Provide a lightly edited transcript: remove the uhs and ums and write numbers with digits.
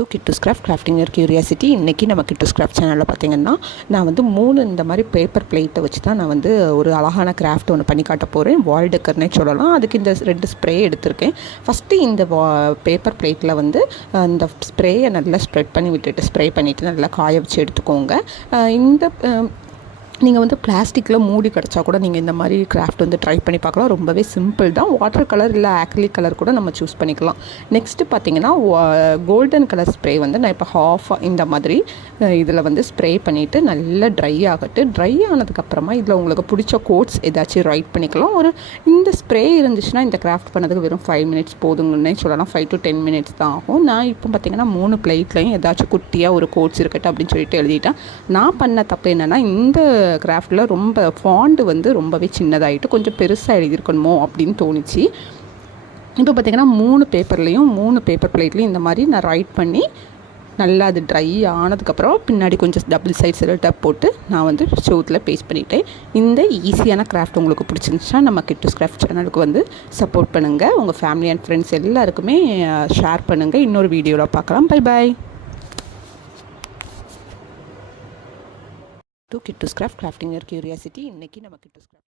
To Kittu s craft crafting your curiosity. இன்றைக்கி நம்ம கிட்டு ஸ்கிராஃப்ட் சேனலில் பார்த்திங்கன்னா நான் வந்து 3 இந்த மாதிரி பேப்பர் பிளேட்டை வச்சு தான் நான் வந்து ஒரு அழகான கிராஃப்ட் ஒன்று பண்ணி காட்ட போகிறேன். வால் டெக்கர்னே சொல்லலாம். அதுக்கு இந்த 2 ஸ்ப்ரே எடுத்திருக்கேன். ஃபஸ்ட்டு இந்த பேப்பர் பிளேட்டில் வந்து இந்த ஸ்ப்ரேயை நல்லா ஸ்ப்ரெட் பண்ணி விட்டுட்டு ஸ்ப்ரே பண்ணிவிட்டு நல்லா காய வச்சு எடுத்துக்கோங்க. இந்த நீங்கள் வந்து பிளாஸ்டிக்கில் மூடி கிடச்சா கூட நீங்கள் இந்த மாதிரி கிராஃப்ட் வந்து ட்ரை பண்ணி பார்க்கலாம். ரொம்பவே சிம்பிள் தான். வாட்டர் கலர் இல்லை ஆக்ரிலிக் கலர் கூட நம்ம சூஸ் பண்ணிக்கலாம். நெக்ஸ்ட்டு பார்த்திங்கன்னா கோல்டன் கலர் ஸ்ப்ரே வந்து நான் இப்போ ஹாஃபாக இந்த மாதிரி இதில் வந்து ஸ்ப்ரே பண்ணிவிட்டு நல்லா ட்ரை ஆகட்டு. ட்ரை ஆனதுக்கப்புறமா இதில் உங்களுக்கு பிடிச்ச கோட்ஸ் ஏதாச்சும் ரைட் பண்ணிக்கலாம். இந்த ஸ்ப்ரே இருந்துச்சுன்னா இந்த கிராஃப்ட் பண்ணதுக்கு வெறும் 5 மினிட்ஸ் போதுங்கன்னே சொல்லலாம். 5 to 10 மினிட்ஸ் தான் ஆகும். நான் இப்போ பார்த்திங்கன்னா 3 பிளேட்லையும் ஏதாச்சும் குட்டியாக ஒரு கோட்ஸ் இருக்கட்டும் அப்படின்னு சொல்லிட்டு எழுதிட்டேன். நான் பண்ண தப்பு என்னென்னா இந்த கிராஃப்டில் ரொம்ப ஃபாண்ட் வந்து ரொம்பவே சின்னதாகிட்டு கொஞ்சம் பெருசாக எழுதியிருக்கணுமோ அப்படின்னு தோணுச்சு. இப்போ பார்த்திங்கன்னா 3 பேப்பர்லேயும் 3 பேப்பர் பிளேட்லேயும் இந்த மாதிரி நான் ரைட் பண்ணி நல்லா அது ட்ரை ஆனதுக்கப்புறம் பின்னாடி கொஞ்சம் டபுள் சைட் செலோடேப் போட்டு நான் வந்து ஷோத்தில் பேஸ்ட் பண்ணிவிட்டேன். இந்த ஈஸியான கிராஃப்ட் உங்களுக்கு பிடிச்சிருந்துச்சுன்னா நம்ம கிட்டு ஸ்கிராஃப்ட் சேனலுக்கு வந்து சப்போர்ட் பண்ணுங்கள். உங்கள் ஃபேமிலி அண்ட் ஃப்ரெண்ட்ஸ் எல்லாருக்குமே ஷேர் பண்ணுங்கள். இன்னொரு வீடியோவில் பார்க்கலாம். Bye bye. To Kittu s craft crafting your curiosity. இன்றைக்கி நம்ம கிட்டு ஸ்கிராஃப்ட்